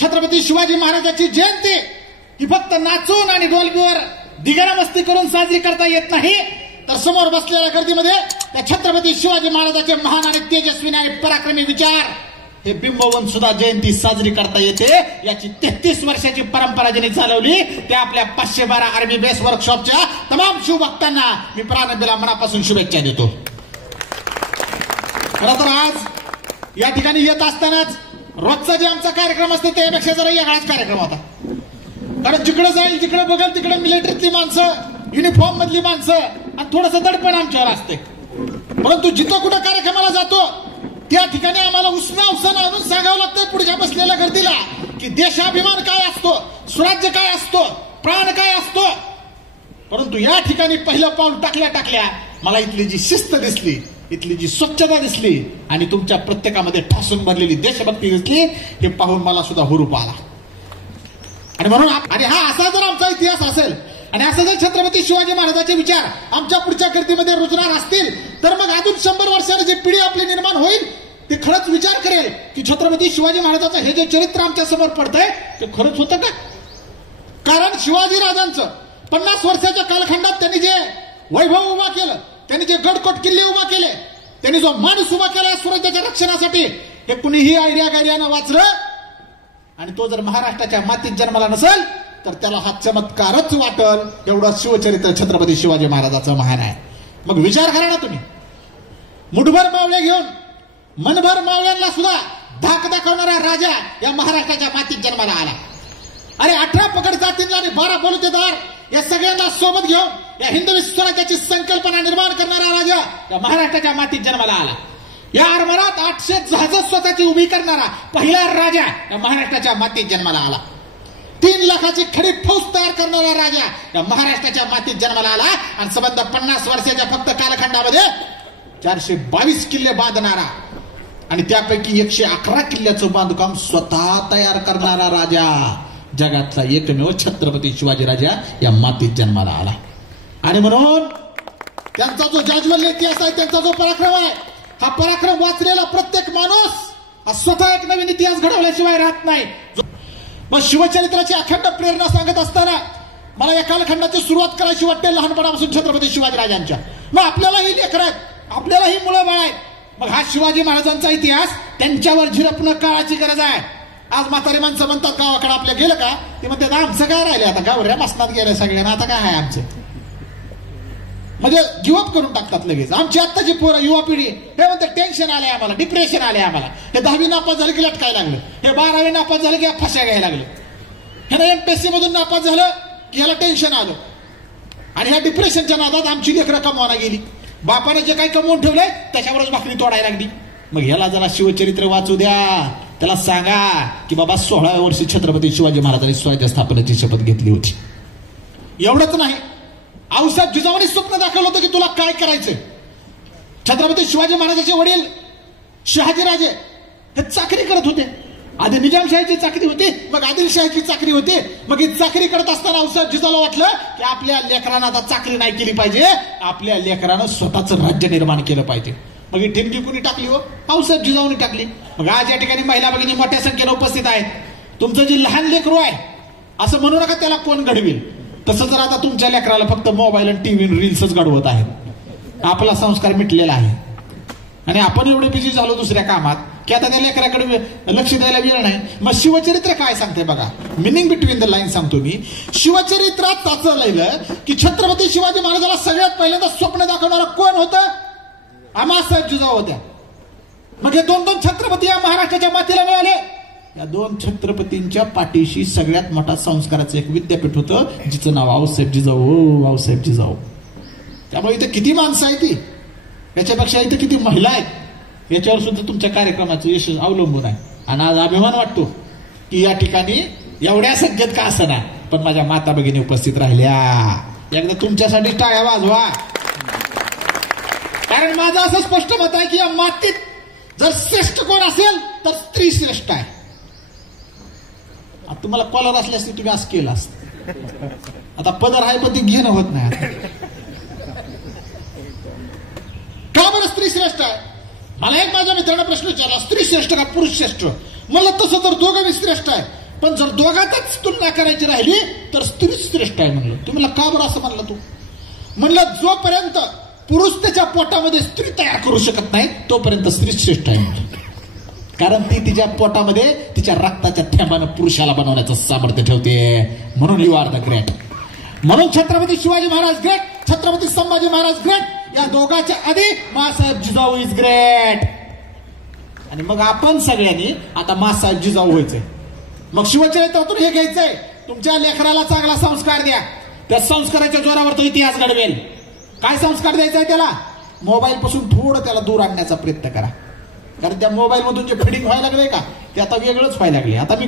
छत्रपती शिवाजी महाराजांची जयंती ही फक्त नाचून आणि डोलबीवर दिगाना मस्ती करून साजरी करता येत नाही, तर समोर बसलेल्या गर्दीमध्ये त्या छत्रपती शिवाजी महाराजांचे महान आणि तेजस्वी आणि पराक्रमी विचार हे बिंबवून सुद्धा जयंती साजरी करता येते. याची 33 वर्षाची परंपरा ज्यांनी चालवली त्या आपल्या 512 आर्मी बेस वर्कशॉपच्या तमाम शिवभक्तांना मी प्रारंभीला मनापासून शुभेच्छा देतो. खरं तर आज या ठिकाणी येत असतानाच रोजचा जे आमचा कार्यक्रम असतो त्यापेक्षा जरा वेगळाच कार्यक्रम होता. कारण जिकडे जाईल जिकडे बघेल तिकडे मिलिटरीतली माणसं, युनिफॉर्म मधली माणसं आणि थोडंसं दडपण आमच्यावर असते. परंतु जिथं कुठं कार्यक्रमाला जातो त्या ठिकाणी आम्हाला उसना आणून सांगावं लागतं पुढच्या बसलेल्या गर्दीला की देशाभिमान काय असतो, स्वराज्य काय असतो, प्राण काय असतो. परंतु या ठिकाणी पहिलं पाऊल टाकल्या मला इथली जी शिस्त दिसली, इथली जी स्वच्छता दिसली आणि तुमच्या प्रत्येकामध्ये ठासून भरलेली देशभक्ती दिसली, हे पाहून मला सुद्धा हुरूप आला. आणि म्हणून आणि हा असा जर आमचा इतिहास असेल आणि असं जर छत्रपती शिवाजी महाराजांचे विचार आमच्या पुढच्या गर्दीमध्ये रुजणार असतील तर मग अजून 100 वर्षांनी जी पिढी आपली निर्माण होईल ते खरंच विचार करेल की छत्रपती शिवाजी महाराजांचं हे जे चरित्र आमच्या समोर पडतंय ते खरंच होतं का. कारण शिवाजी राजांचं 50 वर्षाच्या कालखंडात त्यांनी जे वैभव उभा केलं, त्यांनी जे गडकोट किल्ले उभा केले, त्यांनी जो माणूस उभा केला स्वराज्याच्या रक्षणासाठी, हे कुणीही आयडिया गायड्यानं वाचलं आणि तो जर महाराष्ट्राच्या मातीत जन्माला नसेल तर त्याला हा चमत्कारच वाटल. एवढं शिवचरित्र छत्रपती शिवाजी महाराजांचं महान आहे. मग विचार करा ना तुम्ही, मुठभर मावळे घेऊन मनभर मावळ्यांना सुद्धा धाक दाखवणारा राजा या महाराष्ट्राच्या मातीत जन्माला आला. अरे 18 पकड जातींना आणि 12 बलुतेदार या सगळ्यांना सोबत घेऊन या हिंदवी स्वराज्याची संकल्पना निर्माण करणारा राजा या महाराष्ट्राच्या मातीत जन्माला आला. या आरमारात 800 जहाजं स्वतःची उभी करणारा पहिला राजा या महाराष्ट्राच्या मातीत जन्माला आला. 3 लाखाची खडी फौज तयार करणारा राजा या महाराष्ट्राच्या मातीत जन्माला आला. आणि संबंध 50 वर्षाच्या फक्त कालखंडामध्ये 422 किल्ले बांधणारा आणि त्यापैकी 111 किल्ल्याचं बांधकाम स्वतः तयार करणारा राजा, जगातला एकमेव छत्रपती शिवाजी राजा या मातीत जन्माला आला. आणि म्हणून त्यांचा जो जाज्वल्य इतिहास आहे, त्यांचा जो पराक्रम आहे, हा पराक्रम वाचलेला प्रत्येक माणूस हा स्वतः एक नवीन इतिहास घडवल्याशिवाय राहत नाही. मग शिवचरित्राची अखंड प्रेरणा सांगत असताना मला या कालखंडाची सुरुवात करायची वाटते लहानपणापासून छत्रपती शिवाजी राजांच्या. मग आपल्यालाही लेकर आहेत, आपल्यालाही मुलं बाळ आहेत. मग हा शिवाजी महाराजांचा इतिहास त्यांच्यावर झिरपणं काळाची गरज आहे. आज म्हातारी माणसं म्हणतात गावाकडे आपल्या गेलं का ते म्हणतात आमचं काय राहिले आता, गावऱ्या मसनात गेल्या सगळ्यांना, आता काय आहे आमचं, म्हणजे गिवअप करून टाकतात लगेच. आमची आत्ताची पोरं युवा पिढी हे म्हणते टेन्शन आलंय आम्हाला, डिप्रेशन आलंय आम्हाला, हे 10वी नापास झालं की लटकायला लागलं, हे 12वी नापास झालं की फाश्या घ्यायला लागले, ह्याला एमपीएससी मधून नापास झालं की ह्याला टेन्शन आलं. आणि ह्या डिप्रेशनच्या नादात आमची लेकरं कमवायला गेली. बापाने जे काही कमवून ठेवलंय त्याच्यावरच भाकरी तोडायला लागली. मग ह्याला जरा शिवचरित्र वाचू द्या, त्याला सांगा की बाबा 16व्या वर्षी छत्रपती शिवाजी महाराजांनी स्वराज्य स्थापनेची शपथ घेतली होती. एवढंच नाही, आऊसाहेब जिजाऊंनी स्वप्न दाखवलं होतं की तुला काय करायचंय. छत्रपती शिवाजी महाराजांचे वडील शहाजीराजे हे चाकरी करत होते. आधी निजामशाहीची चाकरी होती, मग आदिलशाहीची चाकरी होती. मग ही चाकरी करत असताना आऊसाहेब जिजाऊला वाटलं की आपल्या लेकरांना आता चाकरी नाही केली पाहिजे, आपल्या लेकरानं स्वतःच राज्य निर्माण केलं पाहिजे. मग ही ठिणगी कुणी टाकली हो? आऊसाहेब जिजाऊंनी टाकली. मग आज या ठिकाणी महिला भगिनी मोठ्या संख्येने उपस्थित आहेत. तुमचं जे लहान लेकरू आहे असं म्हणू नका त्याला कोण घडवेल. तसं जर आता तुमच्या लेकराला फक्त मोबाईल आणि टीव्ही रील्सच घडवत आहेत, आपला संस्कार मिटलेला आहे. आणि आपण एवढे बिझी झालो दुसऱ्या कामात की आता त्या लेकराकडे लक्ष द्यायला वेळ नाही. मग शिवचरित्र काय सांगते बघा, मिनिंग बिटवीन द लाईन सांगतो मी. शिवचरित्रात असं लिहिलं की छत्रपती शिवाजी महाराजांना सगळ्यात पहिल्यांदा स्वप्न दाखवणारा कोण होतं? आमासाहेब जिजाऊ होत्या. मग हे 2 छत्रपती या महाराष्ट्राच्या मातीला मिळाले. या 2 छत्रपतींच्या पाठीशी सगळ्यात मोठा संस्काराचं एक विद्यापीठ होतं जिचं नाव आऊसाहेब जिजाऊ. आऊसाहेब जिजाऊ. त्यामुळे इथे किती माणसं आहे ती, याच्यापेक्षा इथे किती महिला आहेत, याच्यावर सुद्धा तुमच्या कार्यक्रमाचं यश अवलंबून आहे. आणि आज अभिमान वाटतो की या ठिकाणी एवढ्या संख्येत का असं ना पण माझ्या माता भगिनी उपस्थित राहिल्या. एकदा तुमच्यासाठी टाळ्या वाजवा. कारण माझं असं स्पष्ट मत आहे की या मातीत जर श्रेष्ठ कोण असेल तर स्त्री श्रेष्ठ आहे. आता तुम्हाला कॉलर असल्यास तुम्ही असं केलं असत. आता पदर आहे पण ते घेणं होत नाही. का बरं स्त्री श्रेष्ठ आहे? मला एक माझ्या मित्रांना प्रश्न विचारला, स्त्री श्रेष्ठ का पुरुष श्रेष्ठ? मला तसं तर दोघं श्रेष्ठ आहे. पण जर दोघातच तुलना करायची राहिली तर स्त्री श्रेष्ठ आहे म्हणलं. तुम्ही का बरं असं म्हणलं? तू म्हणलं जोपर्यंत पुरुष त्याच्या पोटामध्ये स्त्री तयार करू शकत नाही तोपर्यंत स्त्री श्रेष्ठ आहे म्हणलं. कारण ती तिच्या पोटामध्ये तिच्या रक्ताच्या थेंबानं पुरुषाला बनवण्याचं सामर्थ्य ठेवते. म्हणून यू आर द ग्रेट. म्हणून छत्रपती शिवाजी महाराज ग्रेट, छत्रपती संभाजी महाराज ग्रेट. या दोघांच्या आधी मासाहेब जिजाऊ इज ग्रेट. आणि मग आपण सगळ्यांनी आता मासाहेब जिजाऊ व्हायचंय. मग शिवचरित्रातून हे घ्यायचंय. तुमच्या लेकराला चांगला संस्कार द्या. त्या संस्काराच्या जोरावर तो इतिहास घडवेल. काय संस्कार द्यायचा आहे त्याला? मोबाईल पासून थोडं त्याला दूर आणण्याचा प्रयत्न करा. कारण त्या मोबाईल मधून जे फिडिंग व्हायला लागले का ते आता वेगळंच व्हायला लागले. आता मी